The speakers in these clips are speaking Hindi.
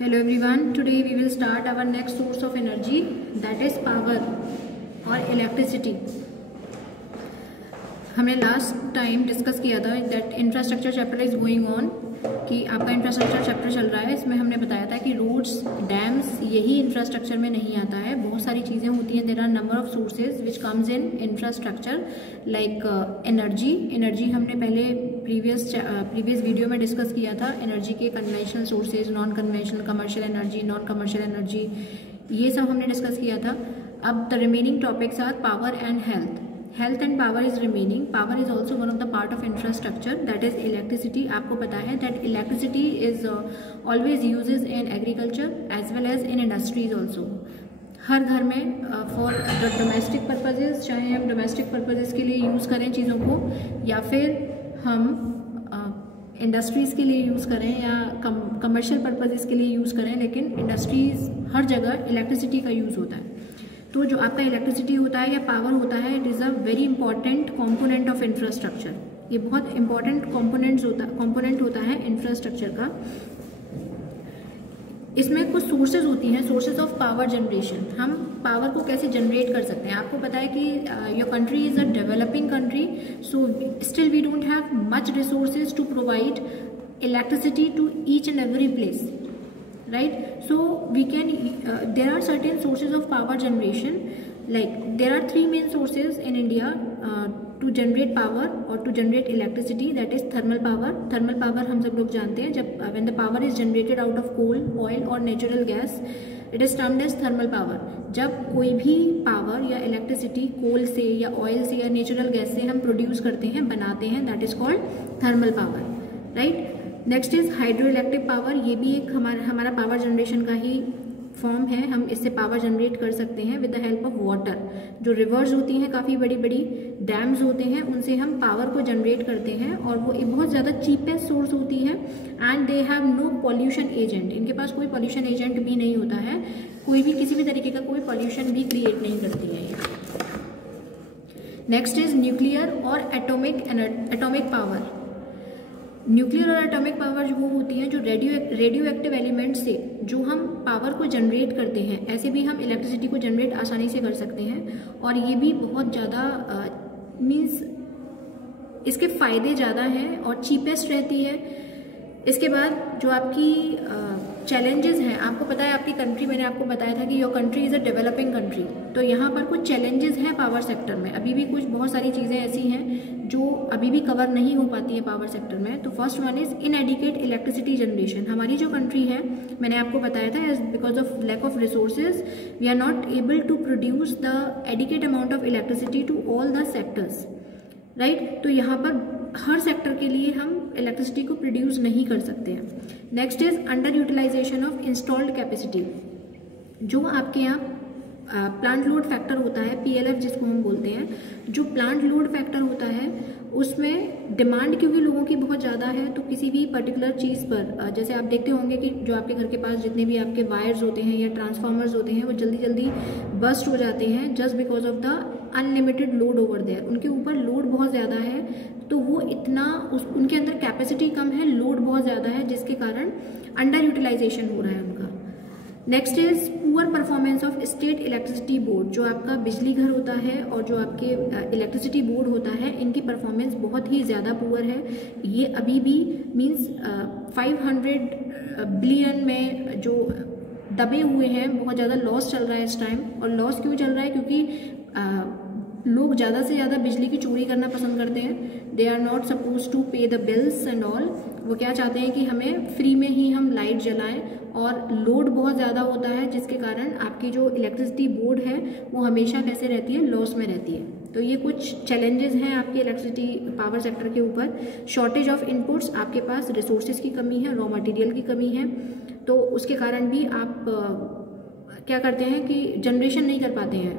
Hello everyone, today we will start our next source of energy, that is power or electricity. हमने लास्ट टाइम डिस्कस किया था that infrastructure chapter is going on, कि आपका इंफ्रास्ट्रक्चर चैप्टर चल रहा है। इसमें हमने बताया था कि रोड्स, डैम्स, यही इंफ्रास्ट्रक्चर में नहीं आता है, बहुत सारी चीज़ें होती हैं। There are number of sources which comes in infrastructure like energy हमने पहले प्रीवियस वीडियो में डिस्कस किया था। एनर्जी के conventional sources, non conventional, commercial energy, non commercial energy, ये सब हमने डिस्कस किया था। अब the remaining topics are power and health and power is remaining. Power is also one of the part of infrastructure, that is electricity. आपको पता है that electricity is always uses in agriculture as well as in industries also. हर घर में for the domestic purposes, चाहे हम domestic purposes के लिए यूज़ करें चीज़ों को, या फिर हम इंडस्ट्रीज़ के लिए यूज़ करें या कमर्शियल पर्पजेज़ के लिए यूज़ करें, लेकिन इंडस्ट्रीज़ हर जगह इलेक्ट्रिसिटी का यूज़ होता है। तो जो आपका इलेक्ट्रिसिटी होता है या पावर होता है, it is a very important component of infrastructure. ये बहुत इंपॉर्टेंट कंपोनेंट होता है इंफ्रास्ट्रक्चर का। इसमें कुछ सोर्सेज होती हैं, सोर्सेज ऑफ पावर जनरेशन। हम पावर को कैसे जनरेट कर सकते हैं? आपको पता है कि your country is a developing country, so still we don't have much resources to provide electricity to each and every place, right? So we can there are certain sources of power generation, like there are three main sources in India to generate power or to generate electricity, that is thermal power हम सब लोग जानते हैं। जब when the power is generated out of coal, oil or natural gas, it is termed as thermal power। जब कोई भी पावर या इलेक्ट्रिसिटी कोल से या ऑयल से या नेचुरल गैस से हम प्रोड्यूस करते हैं, बनाते हैं, that is called thermal power, right. Next is hydro electric power. ये भी एक हमारा पावर जनरेशन का ही फॉर्म है। हम इससे पावर जनरेट कर सकते हैं with the help of water. जो रिवर्स होती हैं, काफ़ी बड़ी बड़ी डैम्स होते हैं, उनसे हम पावर को जनरेट करते हैं, और वो एक बहुत ज़्यादा चीपेस्ट सोर्स होती है। And they have no pollution agent. इनके पास कोई पॉल्यूशन एजेंट भी नहीं होता है, कोई भी किसी भी तरीके का कोई पॉल्यूशन भी क्रिएट नहीं करती है ये। नेक्स्ट इज न्यूक्लियर और एटॉमिक पावर। न्यूक्लियर और एटॉमिक पावर जो वो होती हैं, जो रेडियो एक्टिव एलिमेंट से जो हम पावर को जनरेट करते हैं, ऐसे भी हम इलेक्ट्रिसिटी को जनरेट आसानी से कर सकते हैं। और ये भी बहुत ज़्यादा मीन्स इसके फ़ायदे ज़्यादा हैं और चीपेस्ट रहती है। इसके बाद जो आपकी चैलेंजेस हैं, आपको पता है आपकी कंट्री, मैंने आपको बताया था कि your country is a developing country, तो यहाँ पर कुछ चैलेंजेस हैं पावर सेक्टर में। अभी भी कुछ बहुत सारी चीज़ें ऐसी हैं जो अभी भी कवर नहीं हो पाती है पावर सेक्टर में। तो first one is inadequate electricity generation. हमारी जो कंट्री है, मैंने आपको बताया था, because of lack of resources we are not able to produce the adequate amount of electricity to all the sectors, right. तो यहाँ पर हर सेक्टर के लिए हम इलेक्ट्रिसिटी को प्रोड्यूस नहीं कर सकते हैं। Next is under utilization of installed capacity. जो आपके यहाँ प्लांट लोड फैक्टर होता है, PLF जिसको हम बोलते हैं, जो प्लांट लोड फैक्टर होता है उसमें डिमांड क्योंकि लोगों की बहुत ज़्यादा है, तो किसी भी पर्टिकुलर चीज़ पर, जैसे आप देखते होंगे कि जो आपके घर के पास जितने भी आपके वायर्स होते हैं या ट्रांसफार्मर्स होते हैं, वो जल्दी जल्दी बस्ट हो जाते हैं just because of the unlimited load over there. उनके ऊपर लोड बहुत ज़्यादा है, तो वो इतना उनके अंदर कैपेसिटी कम है, लोड बहुत ज़्यादा है, जिसके कारण अंडर यूटिलाइजेशन हो रहा है उनका। Next is poor performance of state electricity board. जो आपका बिजली घर होता है और जो आपके इलेक्ट्रिसिटी बोर्ड होता है, इनकी परफॉर्मेंस बहुत ही ज़्यादा पुअर है। ये अभी भी मीन्स 500 बिलियन में जो दबे हुए हैं, बहुत ज़्यादा लॉस चल रहा है इस टाइम। और लॉस क्यों चल रहा है? क्योंकि लोग ज़्यादा से ज़्यादा बिजली की चोरी करना पसंद करते हैं। They are not suppose to pay the bills and all. वो क्या चाहते हैं कि हमें फ्री में ही हम लाइट जलाएं, और लोड बहुत ज़्यादा होता है, जिसके कारण आपकी जो इलेक्ट्रिसिटी बोर्ड है वो हमेशा कैसे रहती है, लॉस में रहती है। तो ये कुछ चैलेंजेस हैं आपके इलेक्ट्रिसिटी पावर सेक्टर के ऊपर। शॉर्टेज ऑफ इनपुट्स, आपके पास रिसोर्सेज की कमी है, रॉ मटेरियल की कमी है, तो उसके कारण भी आप क्या करते हैं कि जनरेशन नहीं कर पाते हैं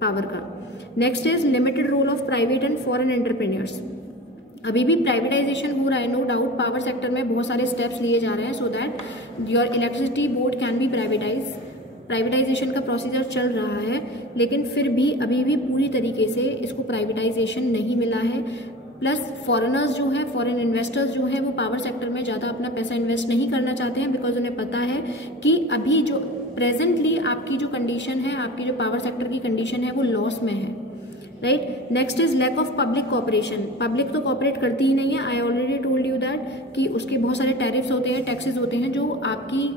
पावर का। Next is limited role of private and foreign entrepreneurs. अभी भी प्राइवेटाइजेशन हो रहा है, नो डाउट। पावर सेक्टर में बहुत सारे स्टेप्स लिए जा रहे हैं सो that your electricity board can be privatisation का प्रोसीजर चल रहा है, लेकिन फिर भी अभी भी पूरी तरीके से इसको प्राइवेटाइजेशन नहीं मिला है। प्लस फॉरेनर्स जो है, फॉरेन इन्वेस्टर्स जो है वो पावर सेक्टर में ज़्यादा अपना पैसा इन्वेस्ट नहीं करना चाहते हैं, बिकॉज उन्हें पता है कि अभी जो प्रेजेंटली आपकी जो कंडीशन है, आपकी जो पावर सेक्टर की कंडीशन है वो लॉस में है, right. Next is lack of public cooperation. Public तो कॉपरेट करती ही नहीं है, I already told you that कि उसके बहुत सारे टैरिफ्स होते हैं, टैक्सेस होते हैं जो आपकी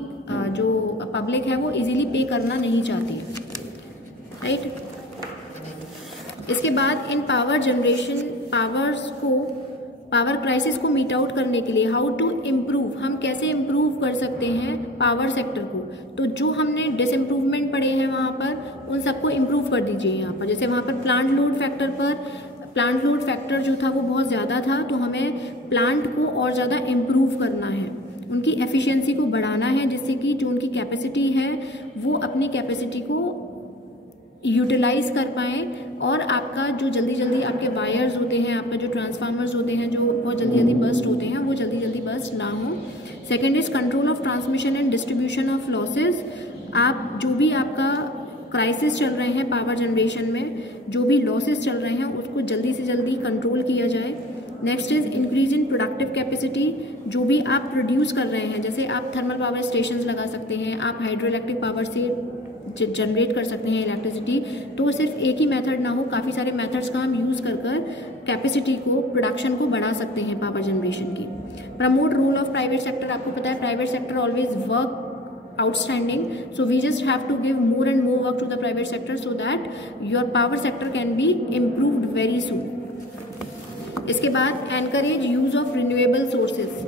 जो पब्लिक है वो इजीली पे करना नहीं चाहती है, राइट। इसके बाद इन पावर जनरेशन, पावर क्राइसिस को मीट आउट करने के लिए हाउ टू इम्प्रूव, हम कैसे इम्प्रूव कर सकते हैं पावर सेक्टर को। तो जो हमने डिसइम्प्रूवमेंट पढ़े हैं वहाँ पर उन सबको इम्प्रूव कर दीजिए यहाँ पर। जैसे वहाँ पर प्लांट लोड फैक्टर जो था वो बहुत ज़्यादा था, तो हमें प्लांट को और ज़्यादा इम्प्रूव करना है, उनकी एफिशिएंसी को बढ़ाना है, जिससे कि जो उनकी कैपेसिटी है वो अपनी कैपेसिटी को यूटिलाइज कर पाएँ और आपका जो जल्दी आपके वायर्स होते हैं, आपका जो ट्रांसफार्मर्स होते हैं जो बहुत जल्दी बर्स्ट होते हैं वो जल्दी बर्स्ट ना हो। Second is control of transmission and distribution of losses. आप जो भी आपका क्राइसिस चल रहे हैं पावर जनरेशन में, जो भी लॉसेस चल रहे हैं उसको जल्दी से जल्दी कंट्रोल किया जाए। Next is increase in productive capacity. जो भी आप प्रोड्यूस कर रहे हैं, जैसे आप थर्मल पावर स्टेशंस लगा सकते हैं, आप हाइड्रो इलेक्ट्रिक पावर से जनरेट कर सकते हैं इलेक्ट्रिसिटी, तो सिर्फ एक ही मेथड ना हो, काफ़ी सारे मेथड्स का हम यूज़ कर कैपेसिटी को, प्रोडक्शन को बढ़ा सकते हैं पावर जनरेशन की। Promote role of private sector. आपको पता है private sector always work outstanding, so we just have to give more and more work to the private sector so that your power sector can be improved very soon. इसके बाद encourage use of renewable sources.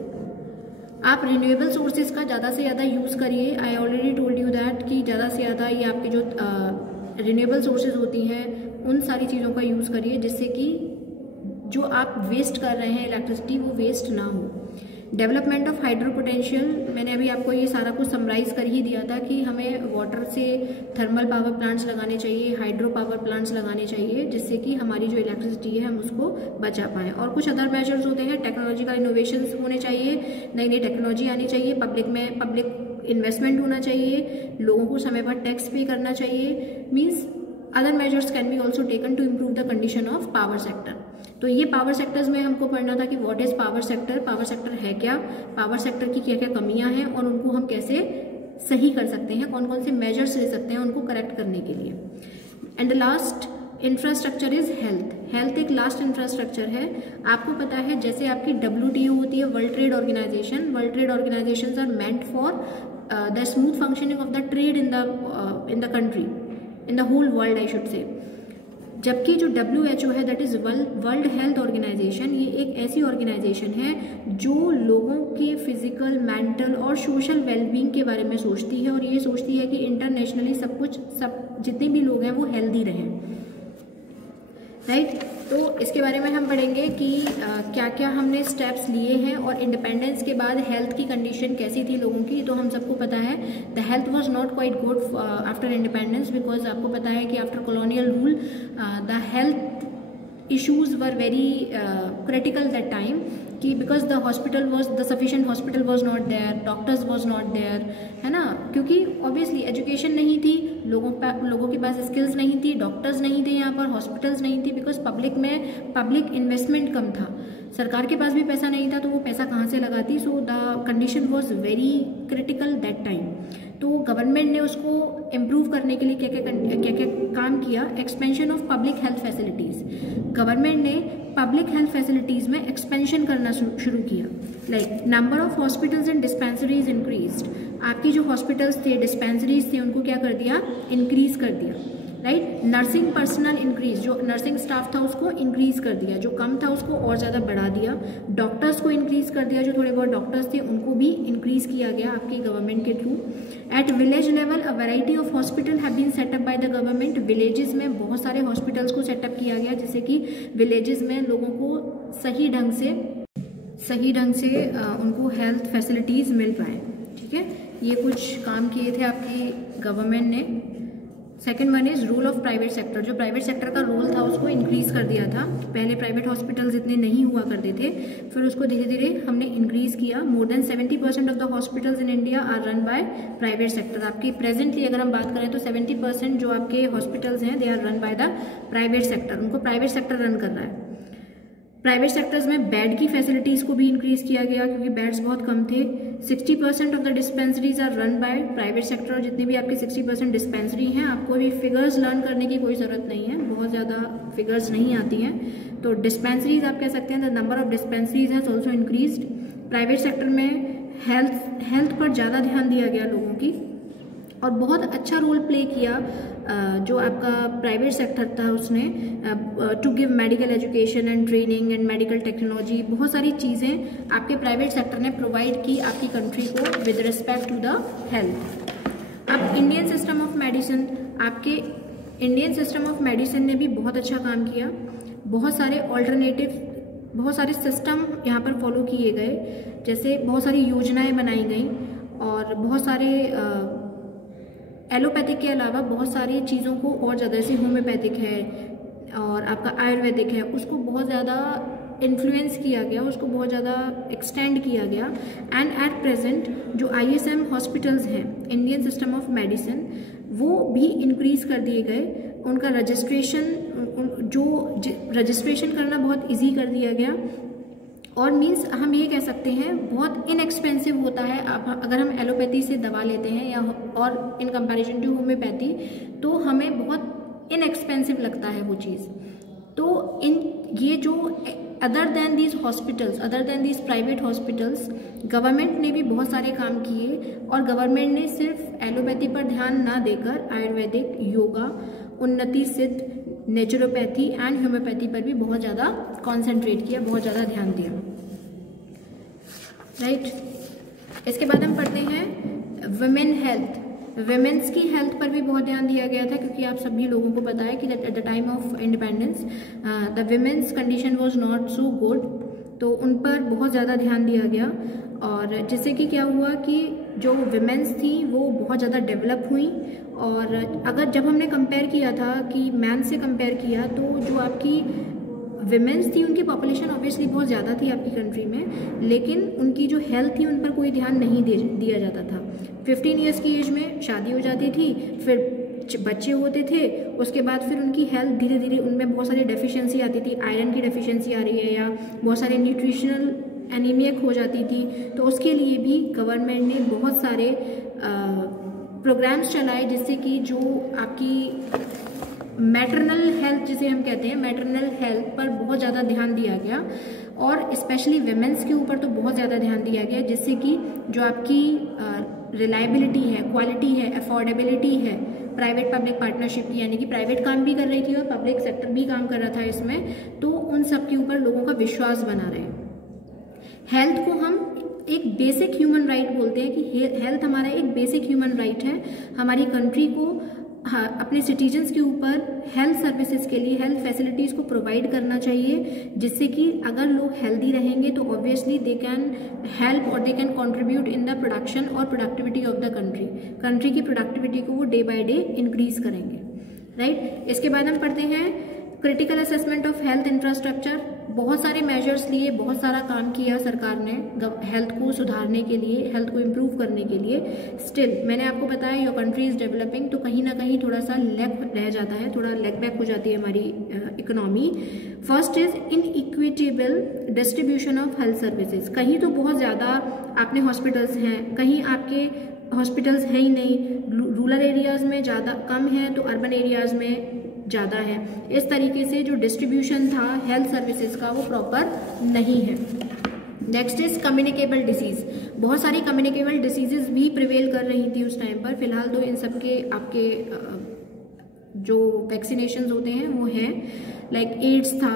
आप रिन्यूएबल सोर्सेज का ज़्यादा से ज़्यादा यूज़ करिए। I already told you that कि ज़्यादा से ज़्यादा ये आपके जो रिन्यूएबल सोर्सेज होती हैं उन सारी चीज़ों का यूज़ करिए, जिससे कि जो आप वेस्ट कर रहे हैं इलेक्ट्रिसिटी वो वेस्ट ना हो। डेवलपमेंट ऑफ हाइड्रो पोटेंशियल, मैंने अभी आपको ये सारा कुछ समराइज कर ही दिया था कि हमें वाटर से थर्मल पावर प्लांट्स लगाने चाहिए, हाइड्रो पावर प्लांट्स लगाने चाहिए, जिससे कि हमारी जो इलेक्ट्रिसिटी है हम उसको बचा पाएँ। और कुछ अदर मेजर्स होते हैं, टेक्नोलॉजिकल इनोवेशंस होने चाहिए, नई टेक्नोलॉजी आनी चाहिए, पब्लिक इन्वेस्टमेंट होना चाहिए, लोगों को समय पर टैक्स पे करना चाहिए। Means other measures can be also taken to improve the condition of power sector. तो ये पावर सेक्टर्स में हमको पढ़ना था कि व्हाट इज पावर सेक्टर है क्या, पावर सेक्टर की क्या क्या कमियां हैं और उनको हम कैसे सही कर सकते हैं, कौन कौन से मेजर्स ले सकते हैं उनको करेक्ट करने के लिए। And the last infrastructure is health एक लास्ट इंफ्रास्ट्रक्चर है। आपको पता है जैसे आपकी WTO होती है, world trade organisations are meant for the smooth functioning of the trade in the country, in the whole world I should say. जबकि जो WHO है, that is world health organisation, ये एक ऐसी ऑर्गेनाइजेशन है जो लोगों के फिजिकल, मेंटल और सोशल वेलबींग के बारे में सोचती है, और ये सोचती है कि इंटरनेशनली सब जितने भी लोग हैं वो हेल्दी रहें, राइट। तो इसके बारे में हम पढ़ेंगे कि क्या क्या हमने स्टेप्स लिए हैं और इंडिपेंडेंस के बाद हेल्थ की कंडीशन कैसी थी लोगों की। तो हम सबको पता है the health was not quite good after independence, because आपको पता है कि after colonial rule the health issues were very critical that time, कि because the sufficient hospital was not there, doctors was not there, है ना, क्योंकि obviously education नहीं थी, लोगों के पास skills नहीं थी, डॉक्टर्स नहीं थे यहाँ पर, हॉस्पिटल्स नहीं थी, बिकॉज पब्लिक इन्वेस्टमेंट कम था, सरकार के पास भी पैसा नहीं था, तो वो पैसा कहाँ से लगाती। So the condition was very critical that time. तो गवर्नमेंट ने उसको इम्प्रूव करने के लिए क्या क्या काम किया। Expansion of public health facilities, government ने पब्लिक हेल्थ फैसिलिटीज़ में एक्सपेंशन करना शुरू किया। Like number of hospitals and dispensaries increased, आपकी जो हॉस्पिटल्स थे, डिस्पेंसरीज थे, उनको क्या कर दिया, इंक्रीज कर दिया, राइट। नर्सिंग पर्सनल इंक्रीज, जो नर्सिंग स्टाफ था उसको इंक्रीज कर दिया, जो कम था उसको और ज़्यादा बढ़ा दिया। डॉक्टर्स को इंक्रीज कर दिया, जो थोड़े बहुत डॉक्टर्स थे उनको भी इंक्रीज किया गया आपकी गवर्नमेंट के थ्रू। At village level a variety of hospital have been set up by the government, villages में बहुत सारे हॉस्पिटल्स को सेटअप किया गया, जिससे कि विलेजेस में लोगों को सही ढंग से उनको हेल्थ फैसिलिटीज़ मिल पाए, ठीक है। ये कुछ काम किए थे आपकी गवर्नमेंट ने। Second one is role of private sector, जो प्राइवेट सेक्टर का रोल था उसको इंक्रीज कर दिया था। पहले प्राइवेट हॉस्पिटल्स इतने नहीं हुआ करते थे, फिर उसको धीरे धीरे हमने इंक्रीज किया। More than 70% of the hospitals in India are run by private sector. आपकी प्रेजेंटली अगर हम बात करें तो 70% जो आपके हॉस्पिटल्स हैं they are run by the private sector, उनको प्राइवेट सेक्टर रन कर रहा है। प्राइवेट सेक्टर्स में बेड की फैसिलिटीज़ को भी इंक्रीज़ किया गया क्योंकि बेड्स बहुत कम थे। 60% of the dispensaries are run by private sector, और जितने भी आपके 60% डिस्पेंसरी हैं, आपको भी फिगर्स लर्न करने की कोई ज़रूरत नहीं है, बहुत ज़्यादा फिगर्स नहीं आती हैं। तो डिस्पेंसरीज आप कह सकते हैं the number of dispensaries has also increased. Private sector में हेल्थ पर ज़्यादा ध्यान दिया गया लोगों की, और बहुत अच्छा रोल प्ले किया जो आपका प्राइवेट सेक्टर था उसने to give medical education and training and medical technology. बहुत सारी चीज़ें आपके प्राइवेट सेक्टर ने प्रोवाइड की आपकी कंट्री को with respect to the health. अब इंडियन सिस्टम ऑफ मेडिसिन, आपके इंडियन सिस्टम ऑफ मेडिसिन ने भी बहुत अच्छा काम किया। बहुत सारे ऑल्टरनेटिव, बहुत सारे सिस्टम यहाँ पर फॉलो किए गए, जैसे बहुत सारी योजनाएं बनाई गई, और बहुत सारे एलोपैथिक के अलावा बहुत सारी चीज़ों को और ज़्यादा, जैसे होम्योपैथिक है और आपका आयुर्वेदिक है, उसको बहुत ज़्यादा इन्फ्लुएंस किया गया, उसको बहुत ज़्यादा एक्सटेंड किया गया। एंड एट प्रेजेंट जो ISM हॉस्पिटल्स हैं, इंडियन सिस्टम ऑफ मेडिसिन, वो भी इंक्रीज़ कर दिए गए। उनका रजिस्ट्रेशन करना बहुत ईजी कर दिया गया, और मीन्स हम ये कह सकते हैं बहुत इनएक्सपेंसिव होता है। आप अगर हम एलोपैथी से दवा लेते हैं या और इन कंपैरिजन टू होम्योपैथी, तो हमें बहुत इनएक्सपेंसिव लगता है वो चीज़। तो ये जो other than these private hospitals, government ने भी बहुत सारे काम किए, और गवर्नमेंट ने सिर्फ एलोपैथी पर ध्यान ना देकर आयुर्वेदिक, योगा, उन्नति सिद्ध, नेचुरोपैथी एंड होम्योपैथी पर भी बहुत ज़्यादा कॉन्सेंट्रेट किया, बहुत ज़्यादा ध्यान दिया, राइट। इसके बाद हम पढ़ते हैं वुमेन हेल्थ। वुमेन्स की हेल्थ पर भी बहुत ध्यान दिया गया था, क्योंकि आप सभी लोगों को पता है कि at the time of independence the women's condition was not so good, तो उन पर बहुत ज़्यादा ध्यान दिया गया, और जिससे कि क्या हुआ कि जो वुमेन्स थी वो बहुत ज़्यादा डेवलप हुई। और अगर जब हमने कंपेयर किया था कि मैन से कंपेयर किया, तो जो आपकी विमेंस थी उनकी पॉपुलेशन ऑब्वियसली बहुत ज़्यादा थी आपकी कंट्री में, लेकिन उनकी जो हेल्थ थी उन पर कोई ध्यान नहीं दिया जाता था। 15 ईयर्स की एज में शादी हो जाती थी, फिर बच्चे होते थे, उसके बाद फिर उनकी हेल्थ धीरे धीरे उनमें बहुत सारी डेफिशिएंसी आती थी, आयरन की डेफिशिएंसी आ रही है या बहुत सारे न्यूट्रिशनल एनीमिक हो जाती थी। तो उसके लिए भी गवर्नमेंट ने बहुत सारे प्रोग्राम्स चलाए, जिससे कि जो आपकी मैटरनल हेल्थ जिसे हम कहते हैं, मैटरनल हेल्थ पर बहुत ज़्यादा ध्यान दिया गया, और स्पेशली विमेंस के ऊपर तो बहुत ज़्यादा ध्यान दिया गया, जिससे कि जो आपकी रिलायबिलिटी है, क्वालिटी है, अफोर्डेबिलिटी है, प्राइवेट पब्लिक पार्टनरशिप की, यानी कि प्राइवेट काम भी कर रही थी और पब्लिक सेक्टर भी काम कर रहा था इसमें, तो उन सब के ऊपर लोगों का विश्वास बना रहे। हेल्थ को हम एक बेसिक ह्यूमन राइट बोलते हैं कि हेल्थ हमारा एक बेसिक ह्यूमन राइट है। हमारी कंट्री को अपने सिटीजन्स के ऊपर हेल्थ सर्विसेज के लिए हेल्थ फैसिलिटीज़ को प्रोवाइड करना चाहिए, जिससे कि अगर लोग हेल्दी रहेंगे तो ऑब्वियसली दे कैन हेल्प और they can contribute in the production और प्रोडक्टिविटी ऑफ द कंट्री की प्रोडक्टिविटी को वो डे बाय डे इंक्रीज करेंगे, राइट। इसके बाद हम पढ़ते हैं critical assessment of health infrastructure. बहुत सारे मेजर्स लिए, बहुत सारा काम किया सरकार ने हेल्थ को सुधारने के लिए, हेल्थ को इम्प्रूव करने के लिए। स्टिल मैंने आपको बताया योर कंट्री इज डेवलपिंग, तो कहीं ना कहीं थोड़ा सा लैग रह जाता है, थोड़ा लैग बैक हो जाती है हमारी economy. First is inequitable distribution of health services. कहीं तो बहुत ज़्यादा आपने हॉस्पिटल्स हैं, कहीं आपके हॉस्पिटल्स है ही नहीं, रूरल एरियाज़ में ज़्यादा कम है तो अर्बन एरियाज़ में ज़्यादा है। इस तरीके से जो डिस्ट्रीब्यूशन था हेल्थ सर्विसेज का वो प्रॉपर नहीं है। Next is communicable disease. बहुत सारी कम्युनिकेबल डिसीजेज भी प्रिवेल कर रही थी उस टाइम पर। फिलहाल तो इन सब के आपके जो वैक्सीनेशन होते हैं वो हैं, लाइक एड्स था,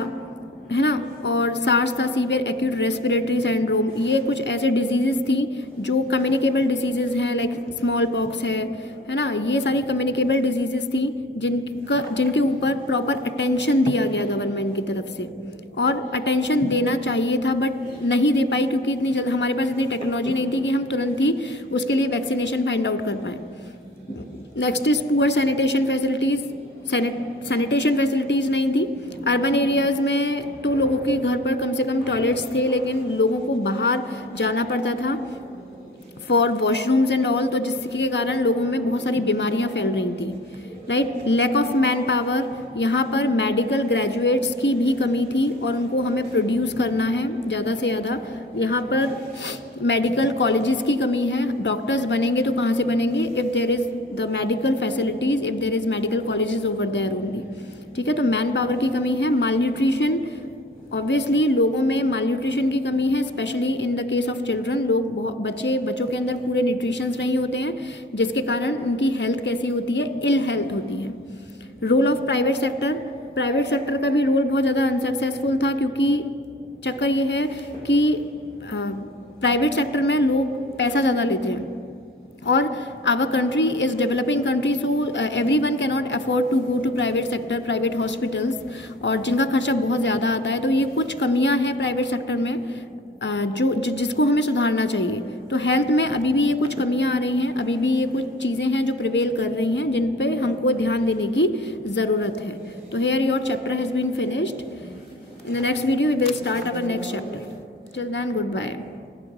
है ना, और सार्स था, सीवियर एक्यूट रेस्पिरेटरी सिंड्रोम। ये कुछ ऐसे डिजीजेस थी जो कम्युनिकेबल डिसीजेज हैं, लाइक स्मॉल पॉक्स है ना। ये सारी कम्युनिकेबल डिजीजेस थी जिनके ऊपर प्रॉपर अटेंशन दिया गया गवर्नमेंट की तरफ से, और अटेंशन देना चाहिए था बट नहीं दे पाई, क्योंकि इतनी जल्द हमारे पास इतनी टेक्नोलॉजी नहीं थी कि हम तुरंत ही उसके लिए वैक्सीनेशन फाइंड आउट कर पाए। Next is poor sanitation facilities. Sanitation facilities नहीं थी। अर्बन एरियाज़ में तो लोगों के घर पर कम से कम टॉयलेट्स थे, लेकिन लोगों को बाहर जाना पड़ता था फॉर वॉशरूम्स एंड ऑल, तो जिसके कारण लोगों में बहुत सारी बीमारियां फैल रही थी, right. Lack of manpower, यहाँ पर मेडिकल ग्रेजुएट्स की भी कमी थी और उनको हमें प्रोड्यूस करना है ज़्यादा से ज़्यादा। यहाँ पर मेडिकल कॉलेजेस की कमी है, डॉक्टर्स बनेंगे तो कहाँ से बनेंगे, if there is the medical facilities, if there is medical colleges over there only. ठीक है, तो मैन पावर की कमी है। माल न्यूट्रिशन, ऑब्वियसली लोगों में माल न्यूट्रिशन की कमी है, specially in the case of children. बच्चों के अंदर पूरे न्यूट्रिशंस नहीं होते हैं, जिसके कारण उनकी हेल्थ कैसी होती है, इल हेल्थ होती है। Role of private sector, private sector का भी रोल बहुत ज़्यादा अनसक्सेसफुल था, क्योंकि चक्कर ये है कि प्राइवेट सेक्टर में लोग पैसा ज़्यादा लेते हैं और our country is developing country, so everyone can not afford to go to private sector, private hospitals, और जिनका खर्चा बहुत ज़्यादा आता है। तो ये कुछ कमियां हैं प्राइवेट सेक्टर में जिसको हमें सुधारना चाहिए। तो हेल्थ में अभी भी ये कुछ कमियां आ रही हैं, अभी भी ये कुछ चीज़ें हैं जो प्रिवेल कर रही हैं, जिन पे हमको ध्यान देने की ज़रूरत है। तो here your chapter has been finished. In the next video we will start our next chapter. Till then, good bye.